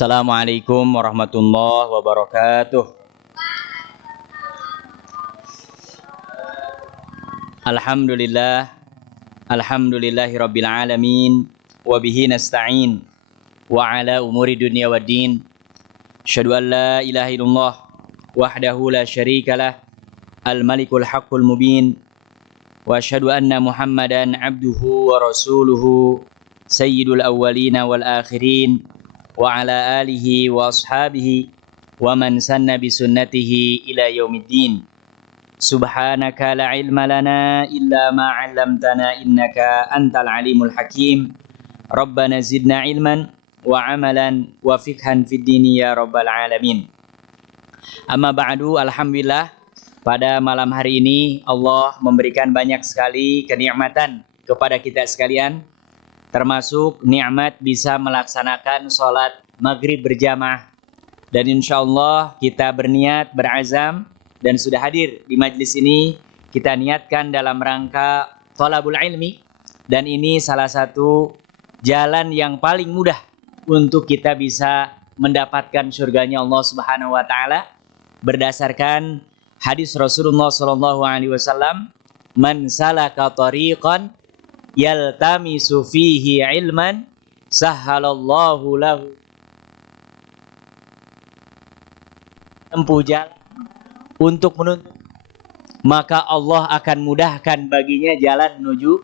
Assalamualaikum warahmatullahi wabarakatuh. Alhamdulillah, alhamdulillahi rabbil alamin, wa bihi nasta'in, wa ala umuri dunya waddin. Asyhadu an la ilaha illallah wahdahu la syarikalah, al-malikul haqqul mubin, wa asyhadu anna Muhammadan abduhu wa rasuluhu, sayyidul awwalina wal akhirin, wa ala alihi wa ashabihi wa man sanna bi sunnatihi ila yaumiddin. Subhanaka la ilma lana illa ma 'allamtana innaka antal alimul hakim. Rabbana zidna ilman wa amalan wa fiqhan fid dini ya rabbal alamin. Amma ba'du, alhamdulillah pada malam hari ini Allah memberikan banyak sekali kenikmatan kepada kita sekalian, termasuk nikmat bisa melaksanakan sholat maghrib berjamaah. Dan insya Allah kita berniat, berazam, dan sudah hadir di majelis ini. Kita niatkan dalam rangka thalabul ilmi, dan ini salah satu jalan yang paling mudah untuk kita bisa mendapatkan surganya Allah Subhanahu wa taala berdasarkan hadis Rasulullah sallallahu alaihi wasallam, man salaka tariqan yaltamisu fihi ilman sahhalallahu lahu tempuh jalan untuk menuntut, maka Allah akan mudahkan baginya jalan menuju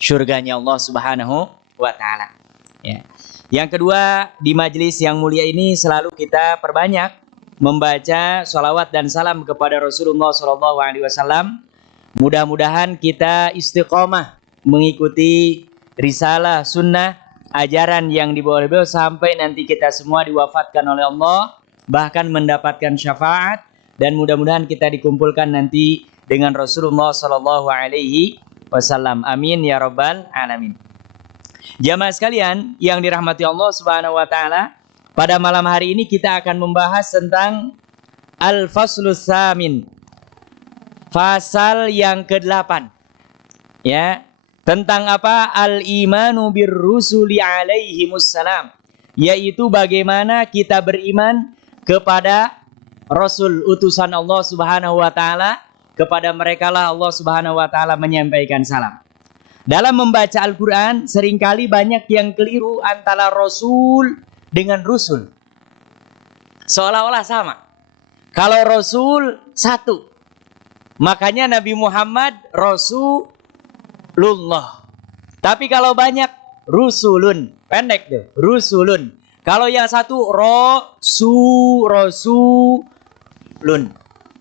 surganya Allah Subhanahu wa taala. Ya. Yang kedua, di majelis yang mulia ini selalu kita perbanyak membaca sholawat dan salam kepada Rasulullah sallallahu alaihi wasallam. Mudah-mudahan kita istiqomah mengikuti risalah sunnah ajaran yang dibawa beliau sampai nanti kita semua diwafatkan oleh Allah, bahkan mendapatkan syafaat, dan mudah-mudahan kita dikumpulkan nanti dengan Rasulullah sallallahu alaihi wasallam. Amin ya rabbal alamin. Jamaah sekalian yang dirahmati Allah Subhanahu wa taala, pada malam hari ini kita akan membahas tentang al-faslus samin. Fasal yang ke-8. Ya, tentang apa? Al-imanu birrusuli alaihimussalam, yaitu bagaimana kita beriman kepada Rasul utusan Allah Subhanahu wa taala. Kepada mereka lah Allah Subhanahu wa taala menyampaikan salam. Dalam membaca Al-Qur'an seringkali banyak yang keliru antara Rasul dengan Rusul. Seolah-olah sama. Kalau Rasul satu, makanya Nabi Muhammad Rasulullah. Tapi kalau banyak Rusulun, pendek tuh, Rusulun. Kalau yang satu Rasulun.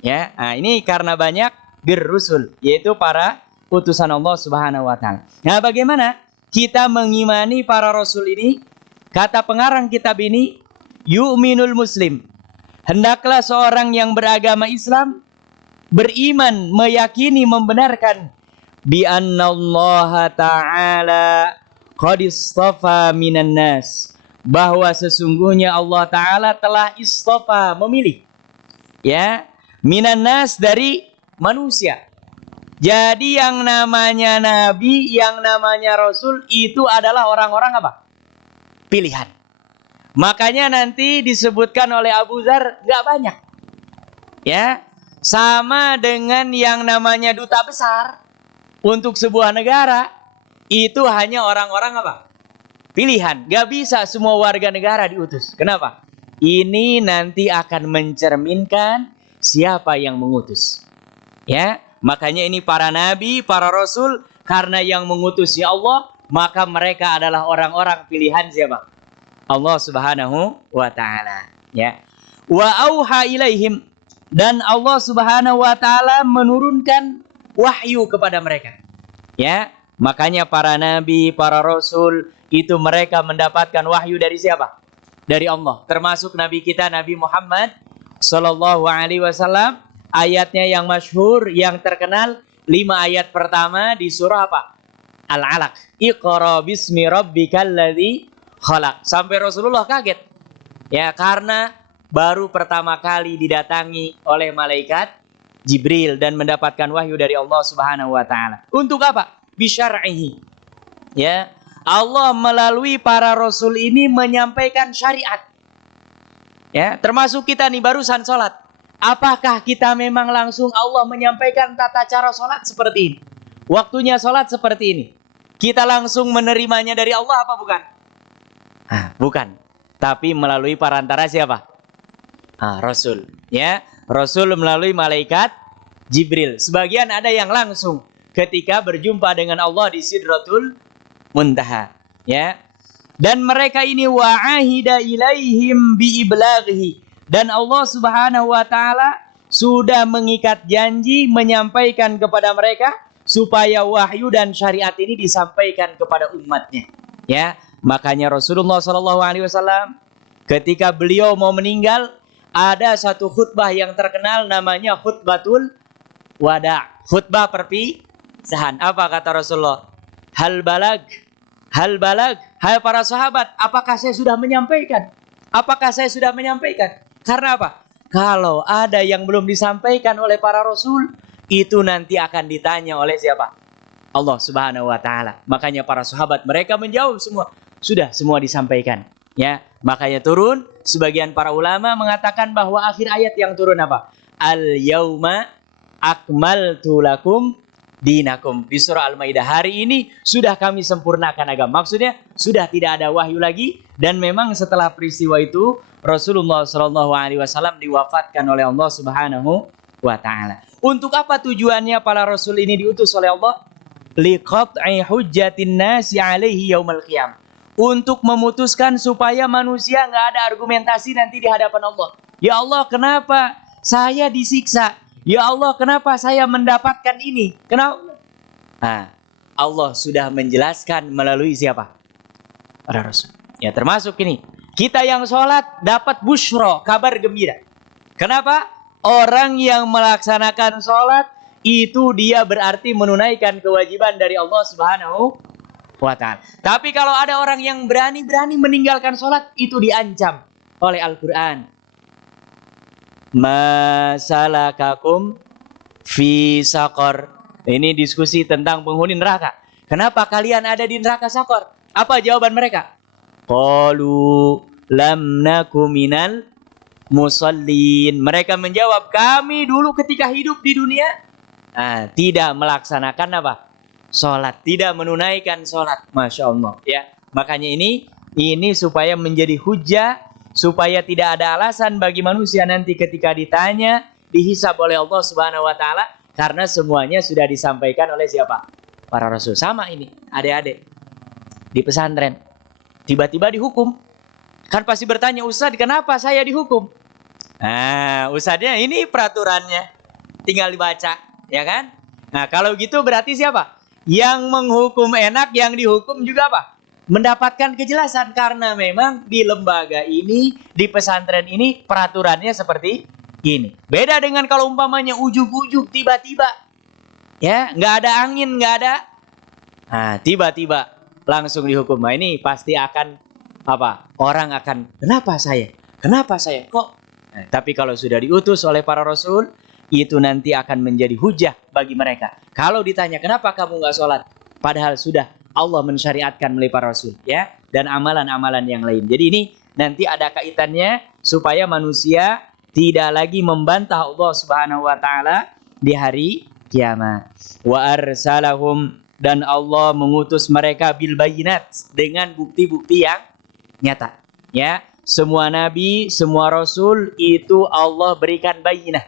Ya, nah ini karena banyak birrusul, yaitu para utusan Allah Subhanahu wa taala. Nah, bagaimana kita mengimani para rasul ini? Kata pengarang kitab ini, yu'minul muslim. Hendaklah seorang yang beragama Islam beriman, meyakini, membenarkan bi annallaha ta'ala qad istafa minan nas, bahwa sesungguhnya Allah taala telah istafa, memilih, ya, minan nas, dari manusia. Jadi yang namanya nabi, yang namanya rasul itu adalah orang-orang apa? Pilihan. Makanya nanti disebutkan oleh Abu Dzar enggak banyak. Ya, sama dengan yang namanya duta besar untuk sebuah negara, itu hanya orang-orang apa? Pilihan. Enggak bisa semua warga negara diutus. Kenapa? Ini nanti akan mencerminkan siapa yang mengutus. Ya, makanya ini para nabi, para rasul, karena yang mengutusnya Allah, maka mereka adalah orang-orang pilihan siapa? Allah Subhanahu wa taala. Ya. Wa auha ilaihim, dan Allah Subhanahu wa taala menurunkan wahyu kepada mereka. Ya, makanya para nabi, para rasul itu mereka mendapatkan wahyu dari siapa? Dari Allah. Termasuk nabi kita Nabi Muhammad sallallahu alaihi wasallam, ayatnya yang masyhur, yang terkenal, 5 ayat pertama di surah apa? Al-Alaq. Iqra bismi rabbikal ladzi khalaq. Sampai Rasulullah kaget. Ya, karena baru pertama kali didatangi oleh malaikat Jibril dan mendapatkan wahyu dari Allah Subhanahu wa taala. Untuk apa? Bisyar'ihi. Ya, Allah melalui para rasul ini menyampaikan syariat. Ya, termasuk kita nih barusan sholat. Apakah kita memang langsung Allah menyampaikan tata cara sholat seperti ini? Waktunya sholat seperti ini. Kita langsung menerimanya dari Allah apa bukan? Bukan. Tapi melalui perantara siapa? Rasul. Ya, Rasul melalui malaikat Jibril. Sebagian ada yang langsung ketika berjumpa dengan Allah di Sidratul Muntaha. Ya. Dan mereka ini wa'ahida ilaihim biiblaghi. Dan Allah Subhanahu wa taala sudah mengikat janji menyampaikan kepada mereka supaya wahyu dan syariat ini disampaikan kepada umatnya. Ya, makanya Rasulullah SAW ketika beliau mau meninggal ada satu khutbah yang terkenal namanya khutbatul wada, khutbah perpisahan. Apa kata Rasulullah? Hal balag, hai para sahabat, apakah saya sudah menyampaikan? Apakah saya sudah menyampaikan? Karena apa? Kalau ada yang belum disampaikan oleh para rasul, itu nanti akan ditanya oleh siapa? Allah Subhanahu wa taala. Makanya para sahabat mereka menjawab semua, sudah semua disampaikan. Ya, makanya turun sebagian para ulama mengatakan bahwa akhir ayat yang turun apa? Al yauma akmaltu lakum dinakum. Di surah Al-Maidah, hari ini sudah kami sempurnakan agama. Maksudnya sudah tidak ada wahyu lagi, dan memang setelah peristiwa itu Rasulullah SAW diwafatkan oleh Allah Subhanahu wa taala. Untuk apa tujuannya para rasul ini diutus oleh Allah? Liqat'i hujjatin nasi alaihi yaumal qiyam. Untuk memutuskan supaya manusia nggak ada argumentasi nanti di hadapan Allah. Ya Allah, kenapa saya disiksa? Ya Allah, kenapa saya mendapatkan ini? Kenapa? Allah sudah menjelaskan melalui siapa? Para rasul. Ya, termasuk ini. Kita yang sholat dapat busyra, kabar gembira. Kenapa? Orang yang melaksanakan sholat itu dia berarti menunaikan kewajiban dari Allah Subhanahu wa ta'ala. Tapi kalau ada orang yang berani-berani meninggalkan sholat, itu diancam oleh Al-Quran. Masalakakum fi saqar. Ini diskusi tentang penghuni neraka. Kenapa kalian ada di neraka Saqar? Apa jawaban mereka? Qalu lam naku minal musallin. Mereka menjawab, kami dulu ketika hidup di dunia tidak melaksanakan apa? Sholat, tidak menunaikan sholat. Masya Allah. Ya, makanya ini supaya menjadi hujah, supaya tidak ada alasan bagi manusia nanti ketika ditanya, dihisab oleh Allah Subhanahu wa taala, karena semuanya sudah disampaikan oleh siapa? Para rasul. Sama ini, adik-adik di pesantren tiba-tiba dihukum. Kan pasti bertanya, Ustaz, kenapa saya dihukum? Ustaznya ini peraturannya, tinggal dibaca, ya kan? Nah, kalau gitu berarti siapa? Yang menghukum enak, yang dihukum juga apa? Mendapatkan kejelasan, karena memang di lembaga ini, di pesantren ini peraturannya seperti ini. Beda dengan kalau umpamanya ujug-ujug tiba-tiba, ya nggak ada angin, nggak ada, tiba-tiba langsung dihukum. Nah, ini pasti akan apa? Orang akan, kenapa saya? Kenapa saya? Kok? Tapi kalau sudah diutus oleh para rasul, itu nanti akan menjadi hujah bagi mereka. Kalau ditanya, kenapa kamu nggak sholat? Padahal sudah Allah mensyariatkan melalui para rasul, ya, dan amalan-amalan yang lain. Jadi ini nanti ada kaitannya supaya manusia tidak lagi membantah Allah Subhanahu wa taala di hari kiamat. Wa arsalahum, dan Allah mengutus mereka bil bayinat, dengan bukti-bukti yang nyata. Ya, semua nabi, semua rasul itu Allah berikan bayinah,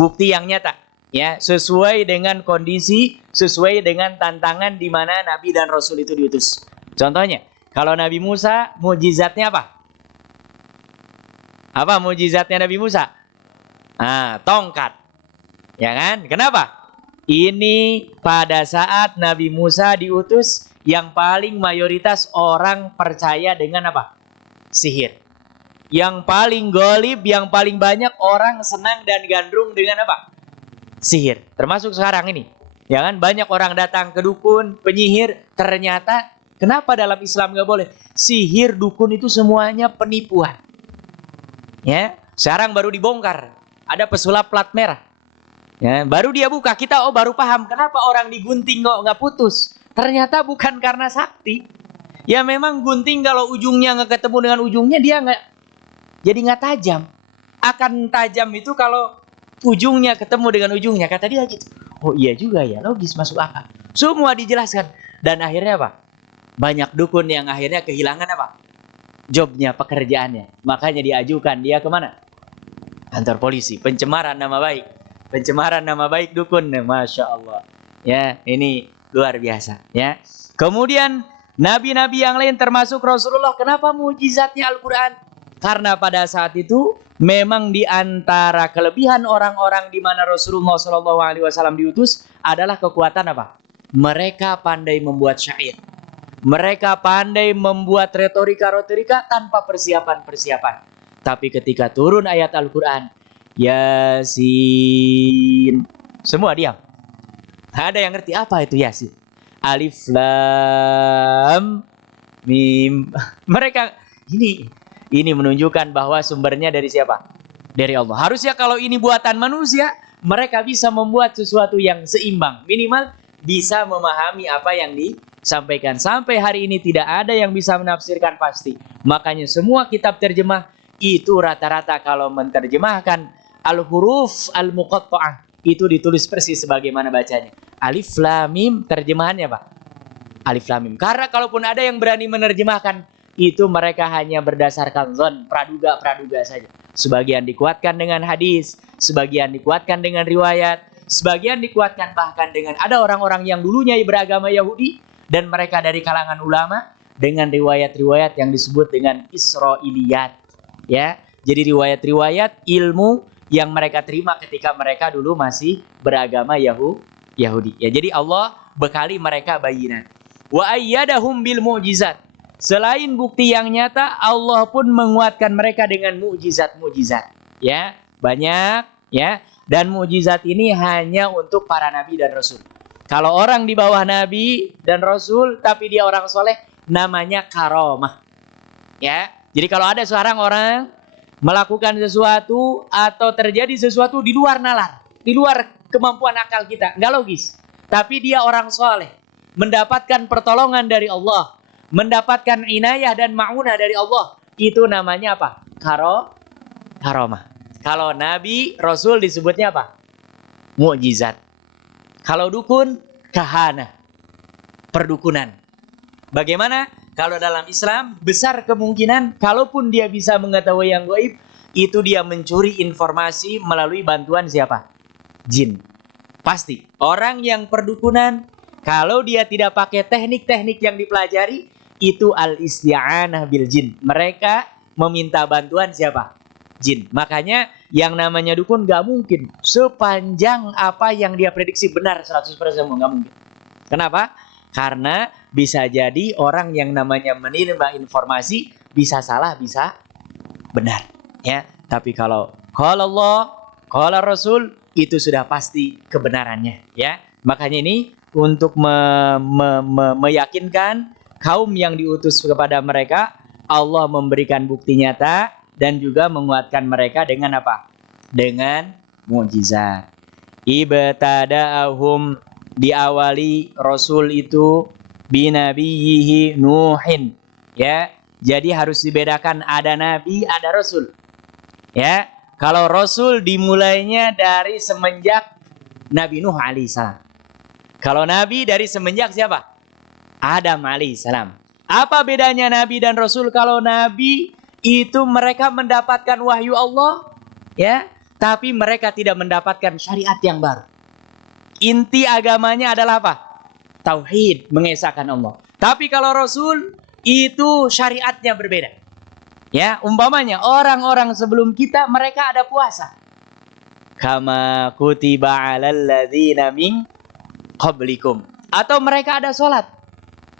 bukti yang nyata. Ya, sesuai dengan kondisi, sesuai dengan tantangan di mana nabi dan rasul itu diutus. Contohnya, kalau Nabi Musa, mukjizatnya apa? Apa mukjizatnya Nabi Musa? Tongkat. Ya kan? Kenapa? Ini pada saat Nabi Musa diutus, yang paling mayoritas orang percaya dengan apa? Sihir. Yang paling golib, yang paling banyak orang senang dan gandrung dengan apa? Sihir. Termasuk sekarang ini. Ya kan? Banyak orang datang ke dukun, penyihir. Ternyata, kenapa dalam Islam nggak boleh? Sihir, dukun itu semuanya penipuan. Ya, sekarang baru dibongkar. Ada pesulap plat merah. Ya, baru dia buka, kita baru paham kenapa orang digunting kok nggak putus. Ternyata bukan karena sakti. Ya memang gunting kalau ujungnya nggak ketemu dengan ujungnya, dia jadi nggak tajam. Akan tajam itu kalau ujungnya ketemu dengan ujungnya, kata dia gitu. Oh iya juga ya, logis, masuk akal. Semua dijelaskan. Dan akhirnya apa? Banyak dukun yang akhirnya kehilangan apa? Jobnya, pekerjaannya. Makanya diajukan dia kemana? Kantor polisi. Pencemaran nama baik. Pencemaran nama baik dukun. Masya Allah. Ya, ini luar biasa. Ya. Kemudian nabi-nabi yang lain termasuk Rasulullah. Kenapa mujizatnya Al-Quran? Karena pada saat itu memang di antara kelebihan orang-orang di mana Rasulullah SAW diutus adalah kekuatan apa? Mereka pandai membuat syair. Mereka pandai membuat retorika-retorika tanpa persiapan-persiapan. Tapi ketika turun ayat Al-Quran, Yasin, semua diam. Ada yang ngerti apa itu Yasin? Alif Lam Mim. Mereka ini menunjukkan bahwa sumbernya dari siapa? Dari Allah. Harusnya kalau ini buatan manusia, mereka bisa membuat sesuatu yang seimbang. Minimal bisa memahami apa yang disampaikan. Sampai hari ini tidak ada yang bisa menafsirkan pasti. Makanya semua kitab terjemah itu rata-rata kalau menerjemahkan al-huruf al-muqatta'ah itu ditulis persis sebagaimana bacanya. Alif Lam Mim, terjemahannya apa? Alif Lam Mim. Karena kalaupun ada yang berani menerjemahkan, itu mereka hanya berdasarkan zon, praduga saja. Sebagian dikuatkan dengan hadis, sebagian dikuatkan dengan riwayat, sebagian dikuatkan bahkan dengan ada orang-orang yang dulunya beragama Yahudi dan mereka dari kalangan ulama dengan riwayat-riwayat yang disebut dengan Israiliyat. Ya, jadi riwayat-riwayat ilmu yang mereka terima ketika mereka dulu masih beragama Yahudi. Ya, jadi Allah bekali mereka bayinat. Wa ayyadahum bil mu'jizat. Selain bukti yang nyata, Allah pun menguatkan mereka dengan mukjizat-mukjizat. Ya, banyak ya. Dan mukjizat ini hanya untuk para nabi dan rasul. Kalau orang di bawah nabi dan rasul tapi dia orang soleh, namanya karomah. Ya. Jadi kalau ada seorang orang melakukan sesuatu atau terjadi sesuatu di luar nalar, di luar kemampuan akal kita, nggak logis. Tapi dia orang soleh, mendapatkan pertolongan dari Allah, mendapatkan inayah dan ma'unah dari Allah. Itu namanya apa? Karomah. Kalau nabi, rasul disebutnya apa? Mukjizat. Kalau dukun, kahana. Perdukunan. Bagaimana? Kalau dalam Islam, besar kemungkinan kalaupun dia bisa mengetahui yang gaib, itu dia mencuri informasi melalui bantuan siapa? Jin. Pasti. Orang yang perdukunan, kalau dia tidak pakai teknik-teknik yang dipelajari, itu al-isti'anah bil jin. Mereka meminta bantuan siapa? Jin. Makanya yang namanya dukun gak mungkin sepanjang apa yang dia prediksi benar 100% gak mungkin. Kenapa? Karena bisa jadi orang yang namanya menerima informasi bisa salah, bisa benar. Ya, tapi kalau Allah, kalau Rasul itu sudah pasti kebenarannya. Ya, makanya ini untuk meyakinkan kaum yang diutus kepada mereka, Allah memberikan bukti nyata dan juga menguatkan mereka dengan apa? Dengan mukjizat. Ibtada'ahum, diawali Rasul itu binabiyihi Nuhin. Ya, jadi harus dibedakan ada nabi, ada rasul. Ya, kalau rasul dimulainya dari semenjak Nabi Nuh alaihissalam. Kalau nabi dari semenjak siapa? Adam alaihissalam. Apa bedanya nabi dan rasul? Kalau nabi itu mereka mendapatkan wahyu Allah, ya, tapi mereka tidak mendapatkan syariat yang baru. Inti agamanya adalah apa? Tauhid, mengesahkan Allah. Tapi kalau Rasul itu syariatnya berbeda. Ya, umpamanya orang-orang sebelum kita mereka ada puasa. Kama kutiba 'alal ladzina min qablikum. Atau mereka ada sholat.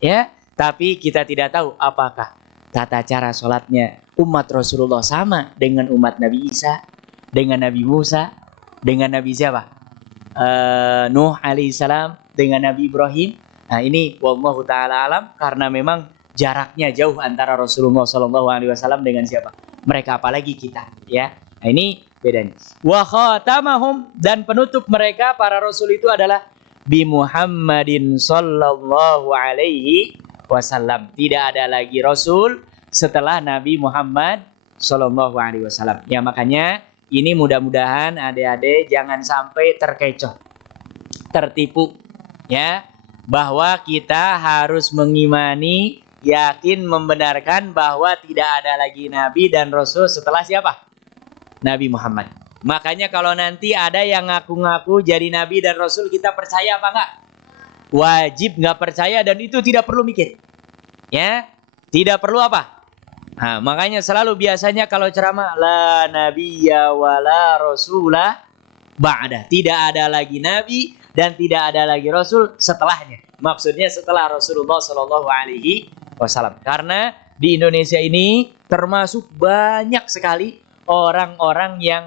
Ya, tapi kita tidak tahu apakah tata cara sholatnya umat Rasulullah sama dengan umat Nabi Isa, dengan Nabi Musa, dengan Nabi siapa? Nuh alaihissalam, dengan Nabi Ibrahim. Nah, ini wallahu taala alam, karena memang jaraknya jauh antara Rasulullah SAW dengan siapa? Mereka, apalagi kita, ya. Nah, ini bedanya. Wa khatamahum, dan penutup mereka para rasul itu adalah bi Muhammadin sallallahu alaihi wasallam. Tidak ada lagi rasul setelah Nabi Muhammad Shallallahu Alaihi Wasallam. Ya, makanya ini mudah-mudahan adik-adik jangan sampai terkecoh, tertipu, ya, bahwa kita harus mengimani, yakin, membenarkan bahwa tidak ada lagi Nabi dan Rasul setelah siapa? Nabi Muhammad. Makanya kalau nanti ada yang ngaku-ngaku jadi Nabi dan Rasul, kita percaya apa enggak? Wajib nggak percaya, dan itu tidak perlu mikir. Ya, tidak perlu apa? Nah, makanya selalu biasanya kalau ceramah, la nabiyya wa la rasulah ba'da. Tidak ada lagi Nabi dan tidak ada lagi Rasul setelahnya. Maksudnya setelah Rasulullah Shallallahu Alaihi Wasallam. Karena di Indonesia ini termasuk banyak sekali orang-orang yang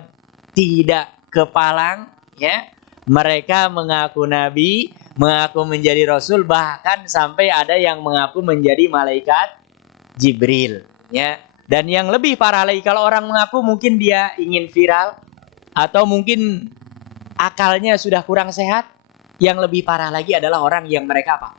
tidak kepalang, ya. Mereka mengaku Nabi, mengaku menjadi Rasul, bahkan sampai ada yang mengaku menjadi malaikat Jibril, ya. Dan yang lebih parah lagi, kalau orang mengaku mungkin dia ingin viral atau mungkin akalnya sudah kurang sehat. Yang lebih parah lagi adalah orang yang mereka apa?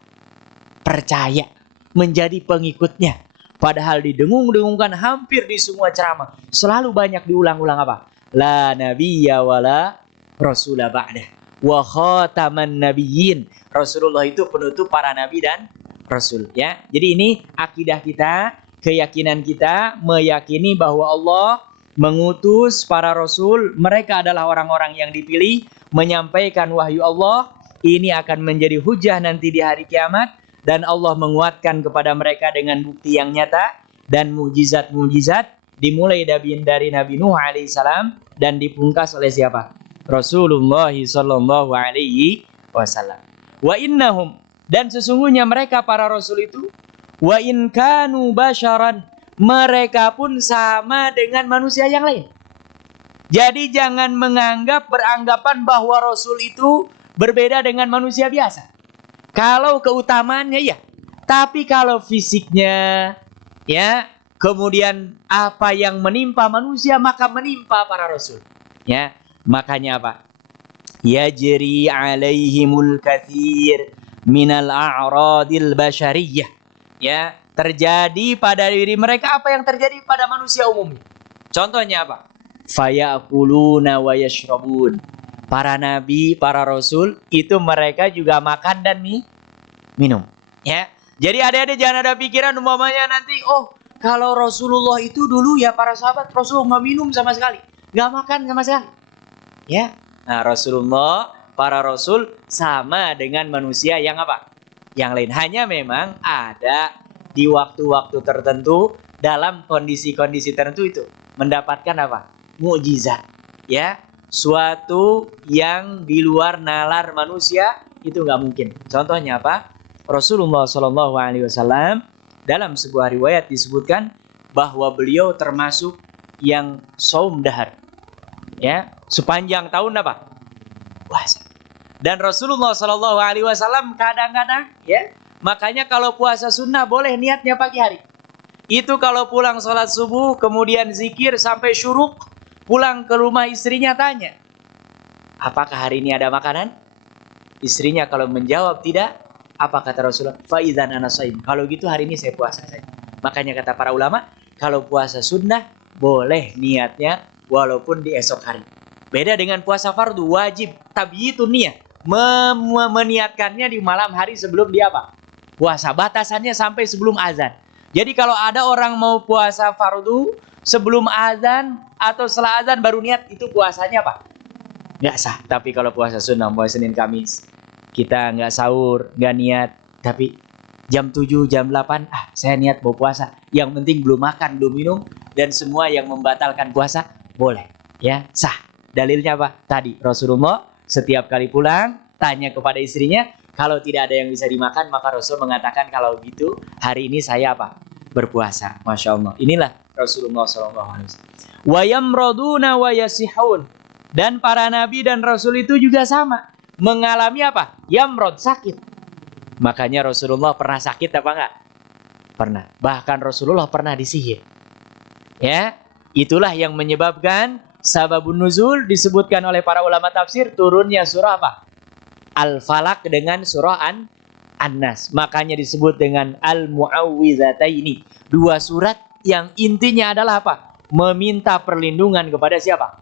Percaya, menjadi pengikutnya. Padahal didengung-dengungkan hampir di semua ceramah. Selalu banyak diulang-ulang apa? La nabiyya wa la rasulah ba'dah. Wa khataman nabiyyin. Rasulullah itu penutup para nabi dan rasul, ya. Jadi ini akidah kita, keyakinan kita, meyakini bahwa Allah mengutus para rasul. Mereka adalah orang-orang yang dipilih menyampaikan wahyu Allah. Ini akan menjadi hujah nanti di hari kiamat, dan Allah menguatkan kepada mereka dengan bukti yang nyata dan mukjizat-mukjizat, dimulai dari Nabi Nuh alaihissalam dan dipungkas oleh siapa? Rasulullah sallallahu alaihi wasallam. Wa innahum, dan sesungguhnya mereka para rasul itu, wa in kanu basyaran, mereka pun sama dengan manusia yang lain. Jadi jangan beranggapan bahwa rasul itu berbeda dengan manusia biasa. Kalau keutamaannya ya, tapi kalau fisiknya, ya, kemudian apa yang menimpa manusia maka menimpa para rasul, ya. Makanya apa? Yajri alaihimul katsir minal a'radil basyariyah, ya. Terjadi pada diri mereka apa yang terjadi pada manusia umumnya. Contohnya apa? Fayakuluna wa yashrabun. Para nabi, para rasul itu mereka juga makan dan minum, ya. Jadi adik-adik jangan ada pikiran umpamanya nanti, oh kalau Rasulullah itu dulu ya para sahabat Rasul nggak minum sama sekali, nggak makan sama sekali, ya. Nah, Rasulullah, para rasul sama dengan manusia yang apa? Yang lain. Hanya memang ada di waktu-waktu tertentu, dalam kondisi-kondisi tertentu itu mendapatkan apa? Mukjizat, ya. Suatu yang di luar nalar manusia itu nggak mungkin. Contohnya apa? Rasulullah Shallallahu Alaihi Wasallam dalam sebuah riwayat disebutkan bahwa beliau termasuk yang saum dahar, ya, sepanjang tahun apa? Puasa. Dan Rasulullah Shallallahu Alaihi Wasallam kadang-kadang, ya, makanya kalau puasa sunnah boleh niatnya pagi hari. Itu kalau pulang sholat subuh kemudian zikir sampai syuruk, pulang ke rumah istrinya tanya, apakah hari ini ada makanan? Istrinya kalau menjawab tidak, apa kata Rasulullah? Faizan ana shaim. Kalau gitu hari ini saya puasa saja. Makanya kata para ulama, kalau puasa sunnah boleh niatnya walaupun di esok hari. Beda dengan puasa fardu, wajib tabyitun niyah, meniatkannya di malam hari sebelum dia apa? Puasa. Batasannya sampai sebelum azan. Jadi kalau ada orang mau puasa fardu sebelum azan atau setelah azan baru niat, itu puasanya apa? Nggak sah. Tapi kalau puasa sunnah, mulai Senin Kamis, kita nggak sahur, nggak niat, tapi jam 7, jam 8, saya niat mau puasa. Yang penting belum makan, belum minum, dan semua yang membatalkan puasa, boleh. Ya, sah. Dalilnya apa? Tadi, Rasulullah setiap kali pulang, tanya kepada istrinya, kalau tidak ada yang bisa dimakan, maka Rasul mengatakan, kalau gitu, hari ini saya apa? Berpuasa. Masya Allah. Inilah Rasulullah SAW. Wa yamraduna wa yasihun. Dan para nabi dan rasul itu juga sama. Mengalami apa? Yamrod, sakit. Makanya Rasulullah pernah sakit apa enggak? Pernah. Bahkan Rasulullah pernah disihir. Ya, itulah yang menyebabkan sababun nuzul disebutkan oleh para ulama tafsir turunnya surah apa? Al-Falaq dengan surah An-Nas. Makanya disebut dengan Al-Mu'awwizataini. Dua surat yang intinya adalah apa? meminta perlindungan kepada siapa?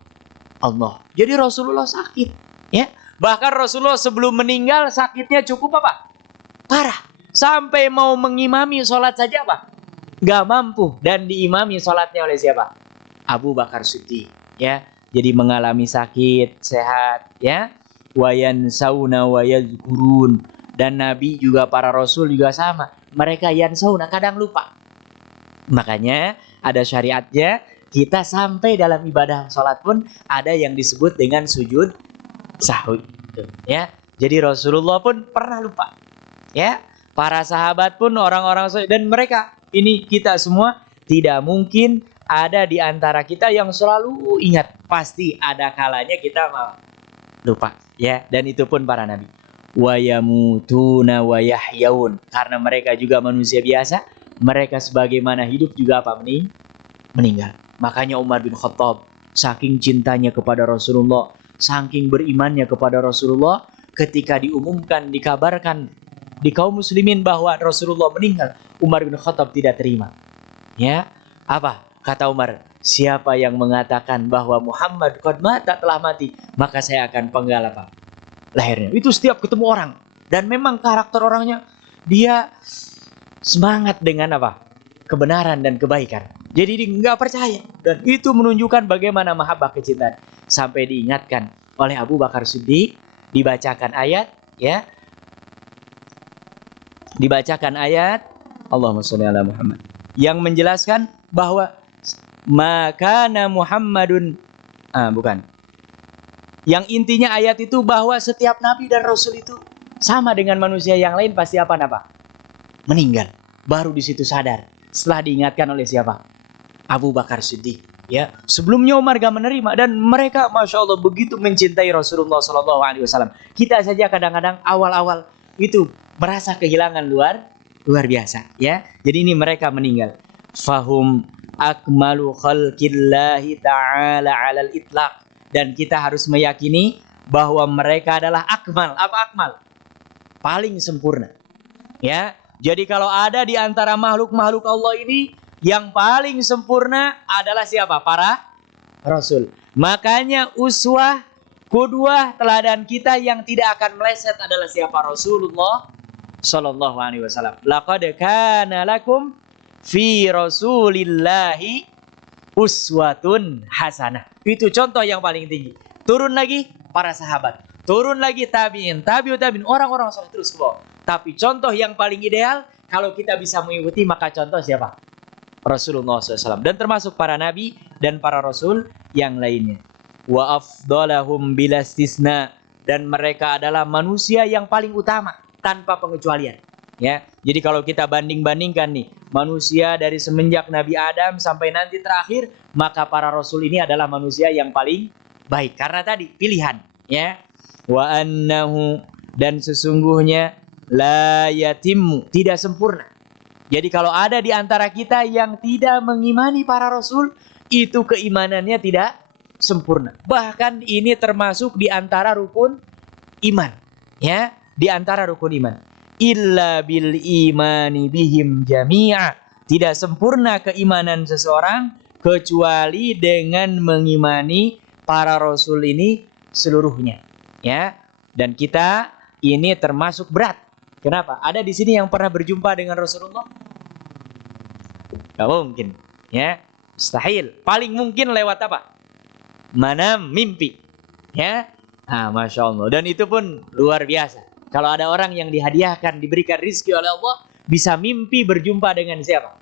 Allah. Jadi Rasulullah sakit, ya. Bahkan Rasulullah sebelum meninggal sakitnya cukup apa? Parah. Sampai mau mengimami sholat saja apa? Gak mampu. Dan diimami sholatnya oleh siapa? Abu Bakar Siddiq, ya. Jadi mengalami sakit, sehat, ya. Wayan sauna wayazkurun. Dan Nabi juga, para Rasul juga sama. Mereka yansauna, kadang lupa. Makanya ada syariatnya, kita sampai dalam ibadah sholat pun ada yang disebut dengan sujud sahwi, ya. Jadi Rasulullah pun pernah lupa, ya. Para sahabat pun orang-orang, dan mereka ini, kita semua tidak mungkin ada di antara kita yang selalu ingat. Pasti ada kalanya kita lupa, ya. Dan itu pun para nabi. Wa yamutuna wa yahyaun, karena mereka juga manusia biasa. Mereka sebagaimana hidup juga apa? Meninggal. Makanya Umar bin Khattab saking cintanya kepada Rasulullah, saking berimannya kepada Rasulullah, ketika diumumkan, dikabarkan di kaum muslimin bahwa Rasulullah meninggal, Umar bin Khattab tidak terima. Ya, apa? Kata Umar, siapa yang mengatakan bahwa Muhammad qad mata, telah mati, maka saya akan penggal apa? Lehernya. Itu setiap ketemu orang. Dan memang karakter orangnya, dia semangat dengan apa? Kebenaran dan kebaikan. Jadi dia nggak percaya. Dan itu menunjukkan bagaimana mahabbah kecintaan. Sampai diingatkan oleh Abu Bakar Siddiq, dibacakan ayat, ya. Dibacakan ayat Allahumma sholli ala Muhammad yang menjelaskan bahwa makana Muhammadun, bukan. Yang intinya ayat itu bahwa setiap nabi dan rasul itu sama dengan manusia yang lain, pasti apa? Meninggal. Baru di situ sadar setelah diingatkan oleh siapa? Abu Bakar Siddiq, ya. Sebelumnya Umar gak menerima, dan mereka masya Allah begitu mencintai Rasulullah SAW. Kita saja kadang-kadang awal-awal itu merasa kehilangan luar biasa, ya. Jadi ini mereka meninggal. Fahum akmalu khalqillahi ta'ala 'alal itlaq. Dan kita harus meyakini bahwa mereka adalah akmal. Apa akmal? Paling sempurna, ya. Jadi kalau ada di antara makhluk-makhluk Allah ini, yang paling sempurna adalah siapa? Para Rasul. Makanya uswah, qudwah, teladan kita yang tidak akan meleset adalah siapa? Rasulullah Sallallahu Alaihi Wasallam. Laqad kana lakum fi Rasulillahi uswatun hasanah. Itu contoh yang paling tinggi. Turun lagi para sahabat, turun lagi tabi'in, tabi'ut tabi'in, orang-orang soleh terus ke bawah. Tapi contoh yang paling ideal, kalau kita bisa mengikuti, maka contoh siapa? Rasulullah SAW. Dan termasuk para nabi dan para rasul yang lainnya. Wa afdalahum bilastisna. Dan mereka adalah manusia yang paling utama tanpa pengecualian. Ya, jadi kalau kita banding-bandingkan nih, manusia dari semenjak Nabi Adam sampai nanti terakhir, maka para rasul ini adalah manusia yang paling baik. Karena tadi pilihan, ya. Wa annahu, dan sesungguhnya la yatimmu, tidak sempurna. Jadi kalau ada di antara kita yang tidak mengimani para rasul, itu keimanannya tidak sempurna. Bahkan ini termasuk di antara rukun iman, ya, di antara rukun iman. Illa bil imani bihim jami'a. Tidak sempurna keimanan seseorang kecuali dengan mengimani para rasul ini seluruhnya, ya. Dan kita ini termasuk berat. Kenapa? Ada di sini yang pernah berjumpa dengan Rasulullah? Gak mungkin, ya. Mustahil. Paling mungkin lewat apa? Manam, mimpi, ya. Masya Allah. Dan itu pun luar biasa. Kalau ada orang yang dihadiahkan, diberikan rizki oleh Allah, bisa mimpi berjumpa dengan siapa?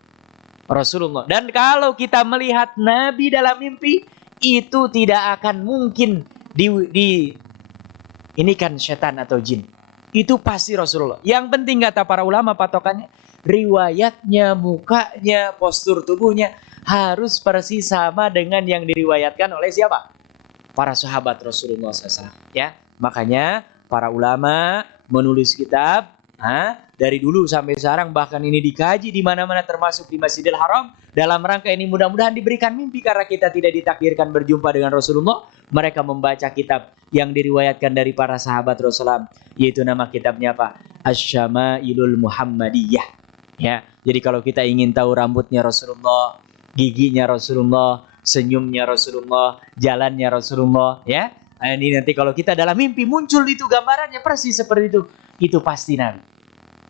Rasulullah. Dan kalau kita melihat Nabi dalam mimpi, itu tidak akan mungkin ini kan setan atau jin. Itu pasti Rasulullah. Yang penting kata para ulama patokannya, riwayatnya, mukanya, postur tubuhnya harus persis sama dengan yang diriwayatkan oleh siapa? Para sahabat Rasulullah SAW. Ya, makanya para ulama menulis kitab, dari dulu sampai sekarang, bahkan ini dikaji di mana-mana termasuk di Masjidil Haram. Dalam rangka ini mudah-mudahan diberikan mimpi karena kita tidak ditakdirkan berjumpa dengan Rasulullah. Mereka membaca kitab yang diriwayatkan dari para sahabat Rasulullah, yaitu nama kitabnya apa? Asy-Syama'ilul Muhammadiyah. Ya, jadi kalau kita ingin tahu rambutnya Rasulullah, giginya Rasulullah, senyumnya Rasulullah, jalannya Rasulullah, ya. Nah, ini nanti kalau kita dalam mimpi muncul itu gambarannya persis seperti itu pasti Nabi.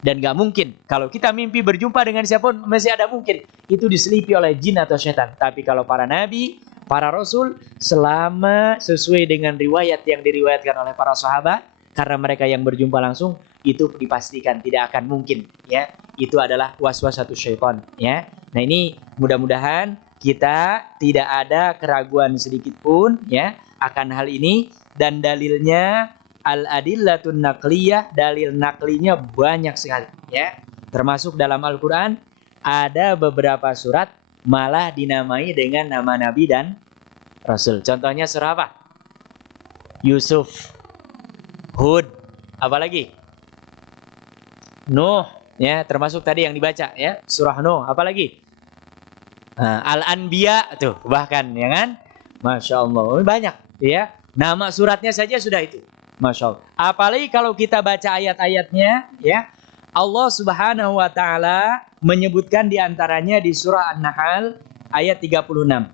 Dan gak mungkin kalau kita mimpi berjumpa dengan siapapun, masih ada mungkin itu diselipi oleh jin atau setan. Tapi kalau para nabi, para rasul, selama sesuai dengan riwayat yang diriwayatkan oleh para sahabat, karena mereka yang berjumpa langsung, itu dipastikan tidak akan mungkin, ya. Itu adalah waswasatus syaitan, ya. Nah, ini mudah-mudahan kita tidak ada keraguan sedikit pun, ya, akan hal ini. Dan dalilnya al-adillatun naqliyah, dalil naklinya banyak sekali, ya. Termasuk dalam Al-Qur'an ada beberapa surat malah dinamai dengan nama nabi dan rasul. Contohnya surah apa? Yusuf, Hud, apalagi? Nuh, ya, termasuk tadi yang dibaca, ya, surah Nuh, apalagi? Al-Anbiya tuh, bahkan, ya kan? Masya Allah, banyak, ya. Nama suratnya saja sudah itu. Masya Allah. Apalagi kalau kita baca ayat-ayatnya, ya, Allah Subhanahu wa Ta'ala menyebutkan diantaranya di surah An-Nahl ayat 36.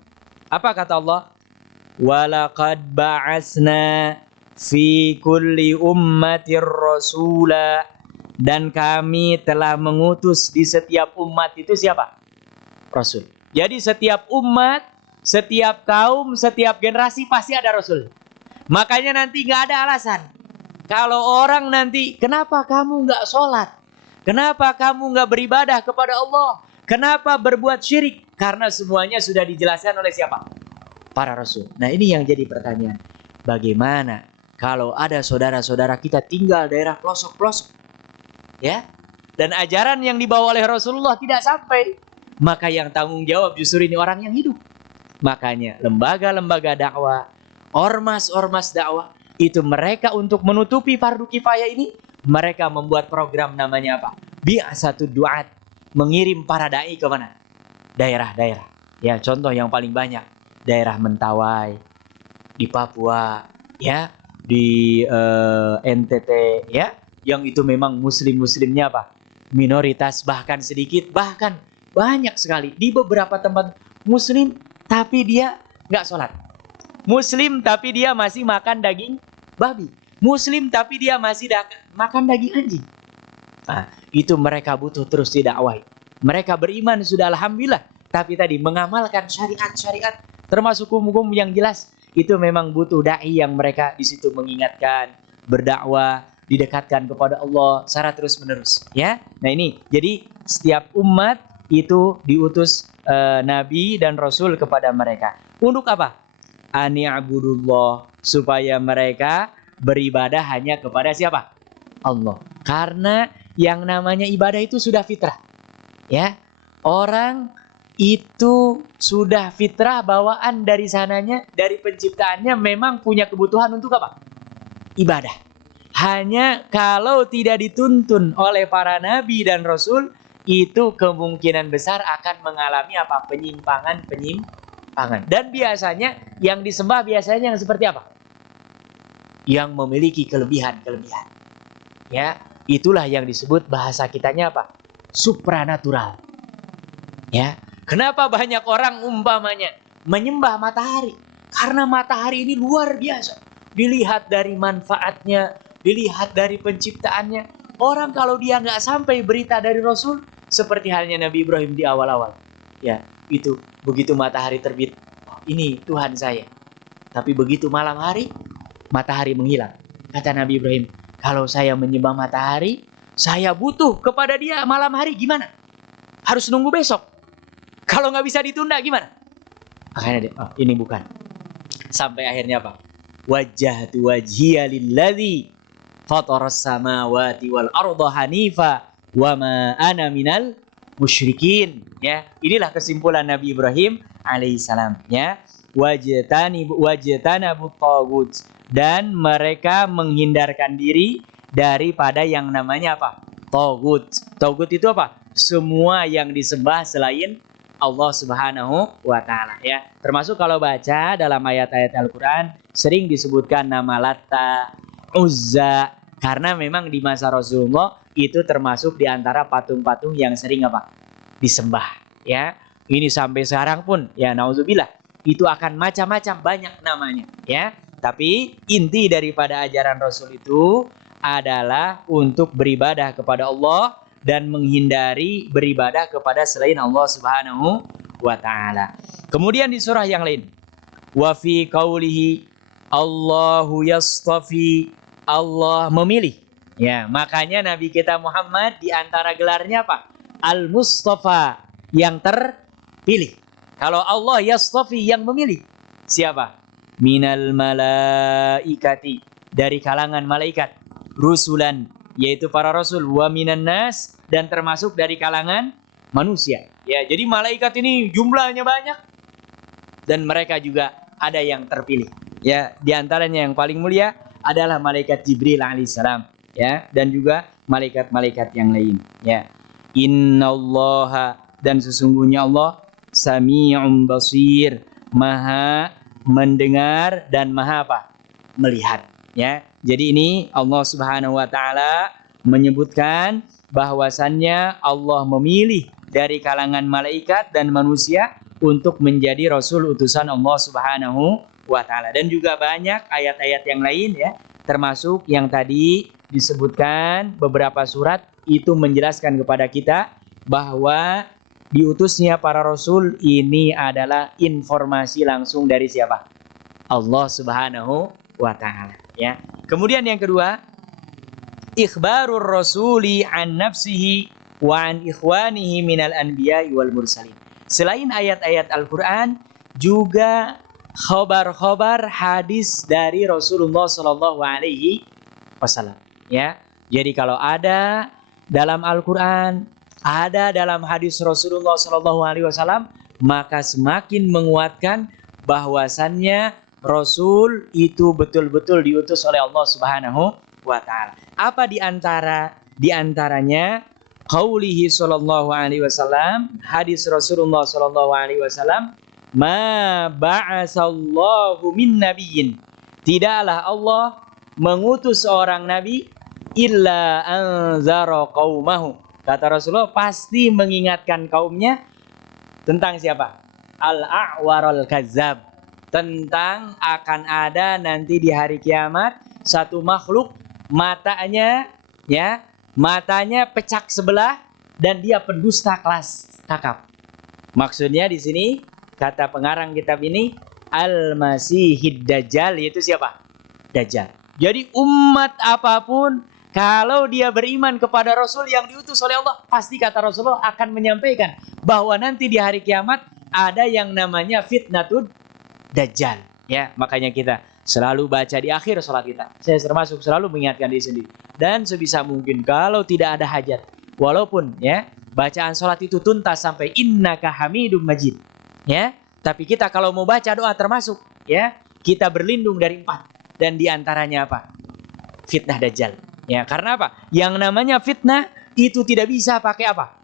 Apa kata Allah? Walaqad ba'asna fi kulli ummatir rasula, dan kami telah mengutus di setiap umat itu siapa? Rasul. Jadi setiap umat, setiap kaum, setiap generasi pasti ada rasul. Makanya nanti nggak ada alasan. Kalau orang nanti, kenapa kamu nggak sholat? Kenapa kamu nggak beribadah kepada Allah? Kenapa berbuat syirik? Karena semuanya sudah dijelaskan oleh siapa? Para rasul. Nah, ini yang jadi pertanyaan. Bagaimana kalau ada saudara-saudara kita tinggal daerah pelosok-pelosok, ya? Dan ajaran yang dibawa oleh Rasulullah tidak sampai. Maka yang tanggung jawab justru ini orang yang hidup. Makanya lembaga-lembaga dakwah, ormas-ormas dakwah, itu mereka untuk menutupi fardu kifayah ini, mereka membuat program namanya apa? Bi'asatud du'at, mengirim para dai ke mana? Daerah-daerah. Ya, contoh yang paling banyak, daerah Mentawai, di Papua, ya, di NTT, ya, yang itu memang muslim-muslimnya apa? Minoritas, bahkan sedikit, bahkan banyak sekali. Di beberapa tempat muslim, tapi dia nggak sholat. Muslim tapi dia masih makan daging babi. Muslim tapi dia masih makan daging anjing. Nah, itu mereka butuh terus didakwahi. Mereka beriman sudah alhamdulillah, tapi tadi mengamalkan syariat-syariat termasuk hukum-hukum yang jelas, itu memang butuh dai yang mereka di situ mengingatkan, berdakwah, didekatkan kepada Allah secara terus-menerus, ya. Nah, ini jadi setiap umat itu diutus nabi dan rasul kepada mereka. Untuk apa? Ani'budullah, supaya mereka beribadah hanya kepada siapa? Allah. Karena yang namanya ibadah itu sudah fitrah. Ya. Orang itu sudah fitrah bawaan dari sananya, dari penciptaannya memang punya kebutuhan untuk apa? Ibadah. Hanya kalau tidak dituntun oleh para nabi dan rasul, itu kemungkinan besar akan mengalami apa? Penyimpangan. Dan biasanya yang disembah biasanya yang seperti apa? Yang memiliki kelebihan. Ya, itulah yang disebut bahasa kitanya apa? Supranatural. Ya. Kenapa banyak orang umpamanya menyembah matahari? Karena matahari ini luar biasa. Dilihat dari manfaatnya, dilihat dari penciptaannya. Orang kalau dia nggak sampai berita dari Rasul, seperti halnya Nabi Ibrahim di awal-awal, ya, itu begitu matahari terbit, oh, ini Tuhan saya. Tapi begitu malam hari, matahari menghilang. Kata Nabi Ibrahim, kalau saya menyembah matahari, saya butuh kepada dia malam hari, gimana? Harus nunggu besok. Kalau nggak bisa ditunda gimana? Makanya dia, oh, ini bukan. Sampai akhirnya apa? Wajjahtu wajhiya lilladzi fataras samawati wal arda hanifa wa ma ana minal musyrikin. Ya, inilah kesimpulan Nabi Ibrahim alaihissalam, ya. Wajtanabut taghut, dan mereka menghindarkan diri daripada yang namanya apa? Taghut. Taghut itu apa? Semua yang disembah selain Allah Subhanahu wa Ta'ala, ya. Termasuk kalau baca dalam ayat-ayat Al-Qur'an sering disebutkan nama Latta, Uzza, karena memang di masa Rasulullah itu termasuk di antara patung-patung yang sering apa? Disembah, ya. Ini sampai sekarang pun, ya, nauzubillah, itu akan macam-macam banyak namanya, ya. Tapi inti daripada ajaran Rasul itu adalah untuk beribadah kepada Allah dan menghindari beribadah kepada selain Allah Subhanahu wa taala. Kemudian di surah yang lain, wa fi qaulihi Allahu yastafi, Allah memilih. Ya, makanya Nabi kita Muhammad di antara gelarnya apa? Al-Mustafa, yang terpilih. Kalau Allah yastafi, yang memilih. Siapa? Minal malaikati, dari kalangan malaikat. Rusulan, yaitu para rasul. Wa minan nas, dan termasuk dari kalangan manusia. Ya, jadi malaikat ini jumlahnya banyak dan mereka juga ada yang terpilih. Ya, di antaranya yang paling mulia adalah malaikat Jibril alaihissalam, ya, dan juga malaikat-malaikat yang lain, ya. Innallaha, dan sesungguhnya Allah Sami'un basir, Maha mendengar dan Maha apa? Melihat, ya. Jadi ini Allah Subhanahu wa taala menyebutkan bahwasannya Allah memilih dari kalangan malaikat dan manusia untuk menjadi rasul utusan Allah Subhanahu wa taala. Dan juga banyak ayat-ayat yang lain, ya, termasuk yang tadi disebutkan beberapa surat itu menjelaskan kepada kita bahwa diutusnya para rasul ini adalah informasi langsung dari siapa? Allah Subhanahu wa taala, ya. Kemudian yang kedua, ikhbarur rasuli an nafsihi wa an ikhwanihi minal anbiya'i wal mursalin. Selain ayat-ayat Al-Qur'an, juga khabar-khabar hadis dari Rasulullah sallallahu alaihi wasallam, ya. Jadi kalau ada dalam Al-Qur'an, ada dalam hadis Rasulullah sallallahu alaihi wasallam, maka semakin menguatkan bahwasannya Rasul itu betul-betul diutus oleh Allah Subhanahu wa taala. Apa di antaranya qaulihi sallallahu alaihi wasallam, hadis Rasulullah sallallahu alaihi wasallam, ma ba'asallahu min nabiyyin, tidaklah Allah mengutus seorang nabi illa anzara qaumahu, kata Rasulullah, pasti mengingatkan kaumnya tentang siapa? Al-a'warul kazzab, tentang akan ada nanti di hari kiamat satu makhluk matanya, ya, matanya pecah sebelah dan dia pendusta kelas kakap. Maksudnya di sini kata pengarang kitab ini Al-Masihid Dajjal, yaitu siapa? Dajjal. Jadi umat apapun kalau dia beriman kepada Rasul yang diutus oleh Allah, pasti kata Rasulullah akan menyampaikan bahwa nanti di hari kiamat ada yang namanya fitnatud Dajjal, ya. Makanya kita selalu baca di akhir sholat kita. Saya termasuk selalu mengingatkan diri sendiri. Dan sebisa mungkin kalau tidak ada hajat, walaupun, ya, bacaan sholat itu tuntas sampai innaka hamidum majid, ya, tapi kita kalau mau baca doa termasuk, ya, kita berlindung dari 4. Dan diantaranya apa? Fitnah Dajjal, ya. Karena apa? Yang namanya fitnah itu tidak bisa pakai apa?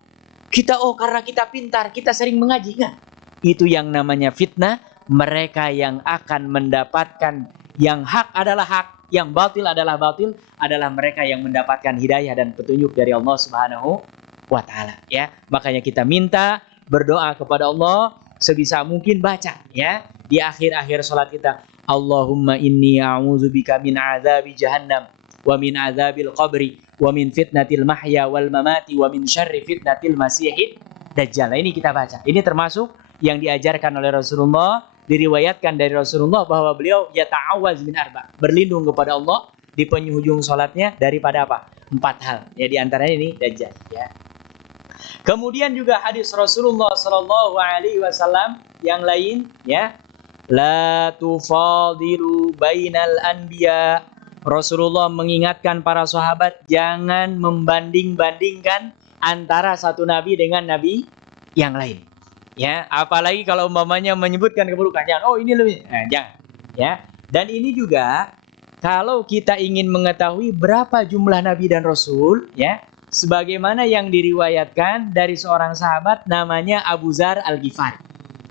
Kita, karena kita pintar, kita sering mengaji. Enggak. Itu yang namanya fitnah. Mereka yang akan mendapatkan yang hak adalah hak, yang batil adalah batil, adalah mereka yang mendapatkan hidayah dan petunjuk dari Allah Subhanahu wa taala, ya. Makanya kita minta berdoa kepada Allah sebisa mungkin baca, ya, di akhir-akhir salat kita, Allahumma inni a'udzubika min azabi jahannam wa min azabil qabri wa min fitnatil mahya wal mamati wa min syarri fitnatil masihid dajjal. Ini kita baca. Ini termasuk yang diajarkan oleh Rasulullah, diriwayatkan dari Rasulullah bahwa beliau yata'awaz min arba, berlindung kepada Allah di penghujung salatnya daripada apa? 4 hal. Ya, di antaranya ini dajjal, ya. Kemudian juga hadis Rasulullah sallallahu alaihi wasallam yang lain, ya. La tufadilu bainal anbiya. Rasulullah mengingatkan para sahabat jangan membanding-bandingkan antara satu nabi dengan nabi yang lain. Ya, apalagi kalau umpamanya menyebutkan keburukan, jangan, ini lebih, jangan, ya. Dan ini juga kalau kita ingin mengetahui berapa jumlah nabi dan rasul, ya, sebagaimana yang diriwayatkan dari seorang sahabat namanya Abu Dzar Al-Ghifari.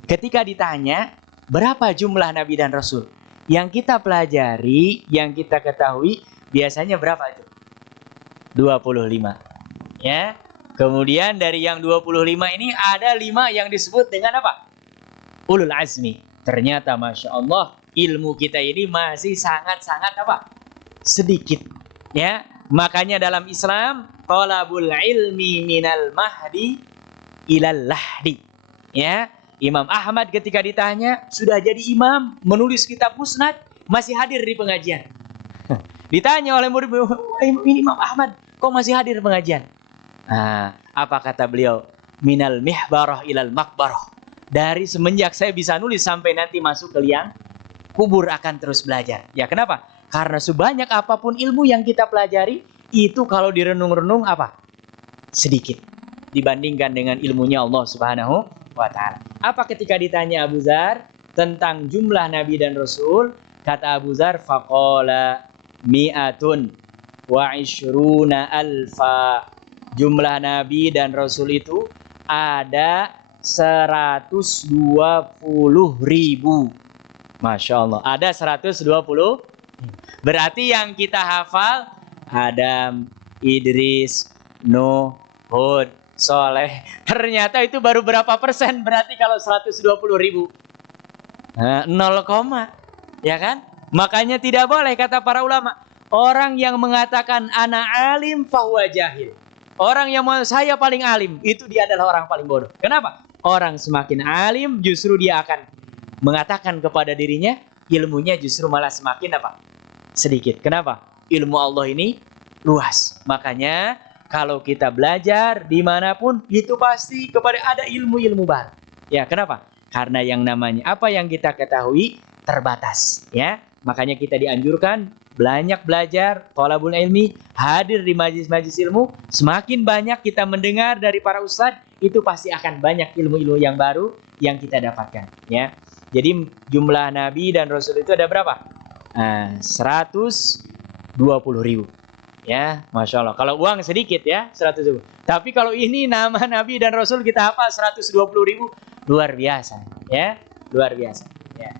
Ketika ditanya berapa jumlah nabi dan rasul, yang kita pelajari, yang kita ketahui biasanya berapa itu? 25. Ya. Kemudian dari yang 25 ini ada 5 yang disebut dengan apa? Ulul azmi. ternyata Masya Allah ilmu kita ini masih sangat-sangat apa? Sedikit. Ya, makanya dalam Islam talabul ilmi minal mahdi ilal lahdi. Ya, Imam Ahmad ketika ditanya sudah jadi imam, menulis kitab musnad, masih hadir di pengajian. Ditanya oleh murid, ini Imam Ahmad, kok masih hadir pengajian? Nah, apa kata beliau? Minal mihbarah ilal makbarah. Dari semenjak saya bisa nulis sampai nanti masuk ke liang kubur akan terus belajar. Ya kenapa? Karena sebanyak apapun ilmu yang kita pelajari, itu kalau direnung-renung apa? Sedikit. Dibandingkan dengan ilmunya Allah Subhanahu wa Ta'ala. Apa ketika ditanya Abu Dzar tentang jumlah Nabi dan Rasul? Kata Abu Dzar, faqala mi'atun wa ishruna alfa. Jumlah Nabi dan Rasul itu ada 120.000. Masya Allah, ada 120. Berarti yang kita hafal Adam, Idris, Nuh, Hud, Soleh. Ternyata itu baru berapa persen? Berarti kalau 120.000, 0, ya kan? Makanya tidak boleh kata para ulama, orang yang mengatakan ana alim fahuwa jahil. Orang yang mau saya paling alim, itu dia adalah orang paling bodoh. Kenapa? Orang semakin alim justru dia akan mengatakan kepada dirinya ilmunya justru malah semakin apa? Sedikit. Kenapa? Ilmu Allah ini luas. Makanya kalau kita belajar dimanapun itu pasti kepada ada ilmu-ilmu baru. Ya, kenapa? Karena yang namanya apa yang kita ketahui terbatas. Ya, makanya kita dianjurkan banyak belajar, thalabul ilmi, hadir di majlis-majlis ilmu. Semakin banyak kita mendengar dari para ustadz, itu pasti akan banyak ilmu-ilmu yang baru yang kita dapatkan. Ya, jadi jumlah Nabi dan Rasul itu ada berapa? 120.000. Ya, Masya Allah. Kalau uang sedikit ya, 120. Tapi kalau ini nama Nabi dan Rasul kita hafal 120.000, luar biasa. Ya, luar biasa. Ya.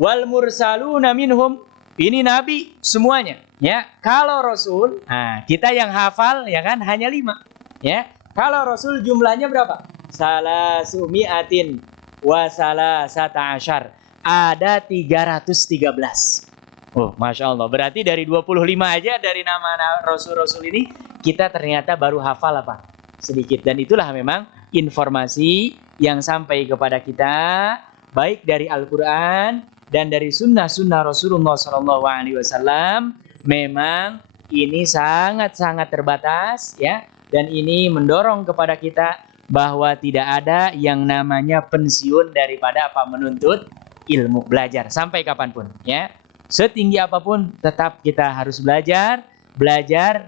Wal mursaluna minhum. Ini Nabi semuanya, ya. Kalau Rasul, kita yang hafal, ya kan, hanya 5, ya. Kalau Rasul jumlahnya berapa? Salasumi'atin wa salasata asyar. Ada 313. Oh, Masya Allah. Berarti dari 25 aja dari nama Rasul-Rasul ini, kita ternyata baru hafal apa? Sedikit. Dan itulah memang informasi yang sampai kepada kita, baik dari Al-Quran dan dari sunnah-sunnah Rasulullah SAW, memang ini sangat-sangat terbatas, ya. Dan ini mendorong kepada kita bahwa tidak ada yang namanya pensiun daripada apa? Menuntut ilmu, belajar sampai kapanpun, ya. Setinggi apapun tetap kita harus belajar,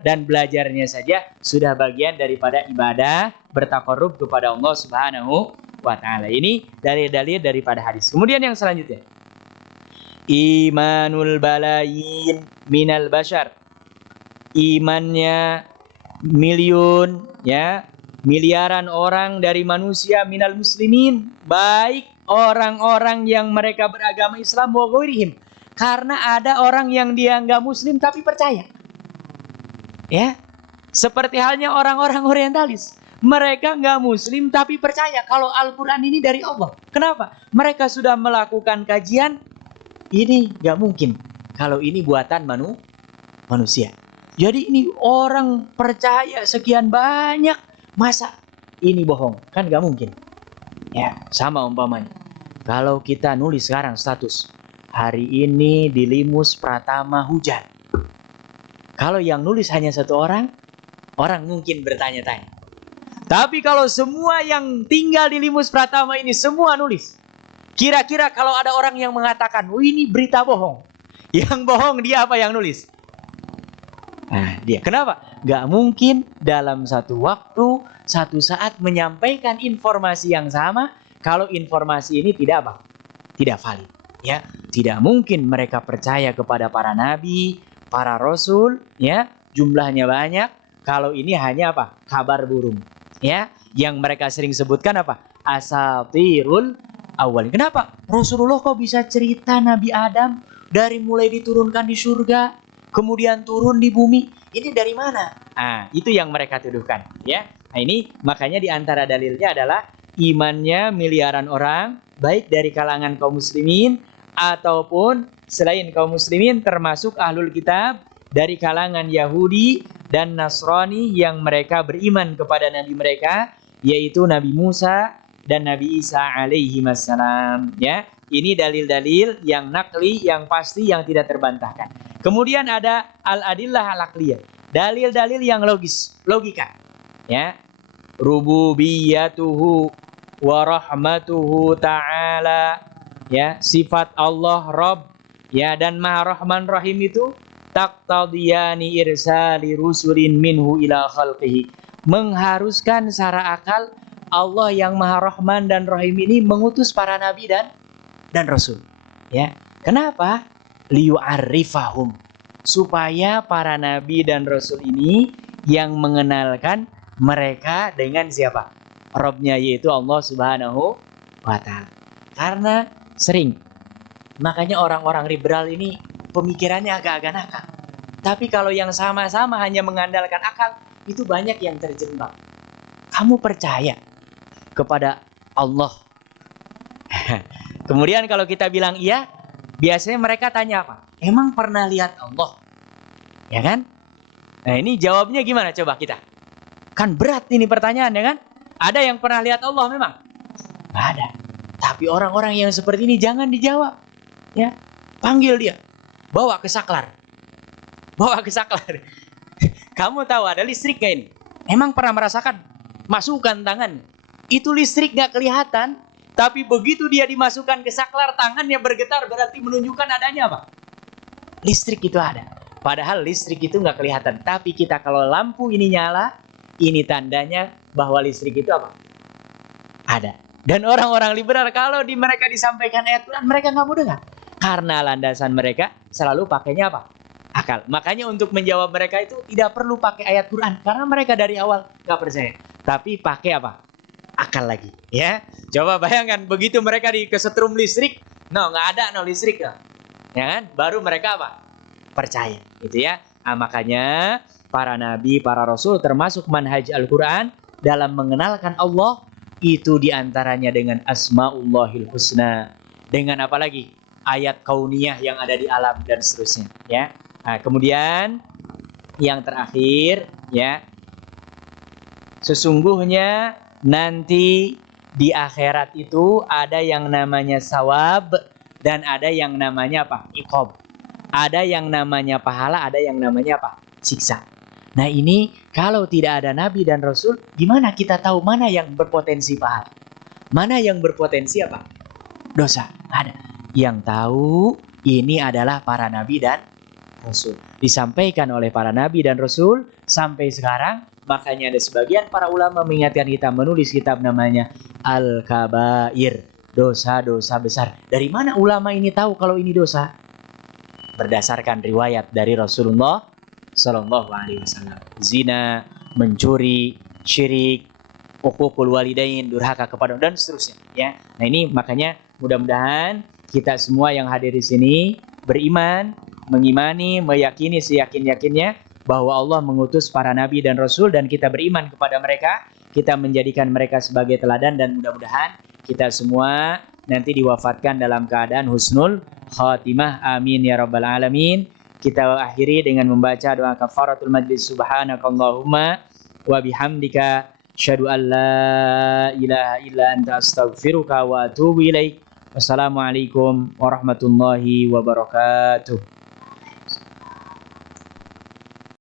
dan belajarnya saja sudah bagian daripada ibadah bertaqarrub kepada Allah Subhanahu wa Ta'ala. Ini dalil-dalil daripada hadis. Kemudian yang selanjutnya, imanul balayin minal bashar. Imannya miliun, ya, miliaran orang dari manusia, minal muslimin, baik orang-orang yang mereka beragama Islam wa ghairihim. Karena ada orang yang dia enggak muslim tapi percaya. Ya. Seperti halnya orang-orang orientalis. Mereka enggak muslim tapi percaya kalau Al-Qur'an ini dari Allah. Kenapa? Mereka sudah melakukan kajian, ini enggak mungkin kalau ini buatan manusia. Jadi ini orang percaya sekian banyak, masa ini bohong? Kan enggak mungkin. Ya, sama umpamanya. Kalau kita nulis sekarang status, hari ini di Limus Pratama hujan. Kalau yang nulis hanya satu orang mungkin bertanya-tanya. Tapi kalau semua yang tinggal di Limus Pratama ini semua nulis, kira-kira kalau ada orang yang mengatakan, oh ini berita bohong, yang bohong dia apa yang nulis? Nah, dia. Kenapa? Gak mungkin dalam satu waktu, satu saat menyampaikan informasi yang sama kalau informasi ini tidak apa? Tidak valid. Ya, tidak mungkin mereka percaya kepada para nabi, para rasul, ya, jumlahnya banyak. Kalau ini hanya apa? Kabar burung. Ya, yang mereka sering sebutkan apa? Asatirul awal. Kenapa? Rasulullah kok bisa cerita Nabi Adam dari mulai diturunkan di surga, kemudian turun di bumi, ini dari mana? Itu yang mereka tuduhkan, ya. Nah, ini makanya di antara dalilnya adalah imannya miliaran orang, baik dari kalangan kaum muslimin ataupun selain kaum muslimin, termasuk ahlul kitab dari kalangan Yahudi dan Nasrani yang mereka beriman kepada nabi mereka, yaitu Nabi Musa dan Nabi Isa alaihi wassalam. Ya, ini dalil-dalil yang nakli, yang pasti, yang tidak terbantahkan. Kemudian ada al-adillah al-aqliyah, dalil-dalil yang logis, logika. Ya, rububiyatuhu wa rahmatuhu ta'ala, ya, sifat Allah Rabb, ya, dan Maha Rahman Rahim itu taqtadiyani irsali rusulin minhu ila khalqihi, mengharuskan secara akal Allah yang Maha Rahman dan Rahim ini mengutus para nabi dan rasul. Ya, kenapa? Liyu'arrifahum, supaya para nabi dan rasul ini yang mengenalkan mereka dengan siapa? Rabbnya, yaitu Allah Subhanahu wa ta'ala. Karena sering, makanya orang-orang liberal ini pemikirannya agak-agak nakal. Tapi kalau yang sama-sama hanya mengandalkan akal, itu banyak yang terjebak. Kamu percaya kepada Allah? Kemudian kalau kita bilang iya, biasanya mereka tanya apa? Emang pernah lihat Allah? Ya kan? Nah, ini jawabnya gimana coba kita? Kan berat ini pertanyaan, ya kan? Ada yang pernah lihat Allah memang? Nggak ada. Tapi orang-orang yang seperti ini jangan dijawab. Ya, panggil dia. Bawa ke saklar. Bawa ke saklar. Kamu tahu ada listrik gak ini? Emang pernah merasakan? Masukkan tangan. Itu listrik gak kelihatan. Tapi begitu dia dimasukkan ke saklar, tangannya bergetar, berarti menunjukkan adanya apa? Listrik itu ada. Padahal listrik itu gak kelihatan. Tapi kita kalau lampu ini nyala, ini tandanya bahwa listrik itu apa? Ada. Dan orang-orang liberal kalau mereka disampaikan ayat Quran, mereka gak mau dengar. Karena landasan mereka selalu pakainya apa? Akal. Makanya untuk menjawab mereka itu tidak perlu pakai ayat Quran. Karena mereka dari awal gak percaya. Tapi pakai apa? Akal lagi. Ya, coba bayangkan begitu mereka kesetrum listrik, nggak ada listrik, ya kan? Baru mereka apa? Percaya, gitu ya. Nah, makanya para nabi, para rasul termasuk manhaj Al-Quran dalam mengenalkan Allah itu diantaranya dengan Asmaullahil Husna, dengan apa lagi? Ayat kauniyah yang ada di alam dan seterusnya. Ya. Nah, kemudian yang terakhir, ya, sesungguhnya nanti di akhirat itu ada yang namanya sawab dan ada yang namanya apa? Iqab. Ada yang namanya pahala, ada yang namanya apa? Siksa. Nah, ini kalau tidak ada nabi dan rasul, gimana kita tahu mana yang berpotensi pahala? Mana yang berpotensi apa? Dosa. Ada. Yang tahu ini adalah para nabi dan rasul. Disampaikan oleh para nabi dan rasul sampai sekarang. Makanya ada sebagian para ulama mengingatkan kita menulis kitab namanya Al-Kabair, dosa-dosa besar. Dari mana ulama ini tahu kalau ini dosa? Berdasarkan riwayat dari Rasulullah Sallallahu Alaihi Wasallam. Zina, mencuri, syirik, uququl walidain, durhaka kepada dan seterusnya. Ya, nah ini makanya mudah-mudahan kita semua yang hadir di sini beriman, mengimani, meyakini seyakin-yakinnya bahwa Allah mengutus para nabi dan rasul dan kita beriman kepada mereka, kita menjadikan mereka sebagai teladan dan mudah-mudahan kita semua nanti diwafatkan dalam keadaan husnul khatimah. Amin ya rabbal alamin. Kita akhiri dengan membaca doa kafaratul majlis. Subhanakallahumma wa bihamdika asyhadu an la ilaha illa anta astaghfiruka wa atubu ilaik. Wassalamualaikum warahmatullahi wabarakatuh.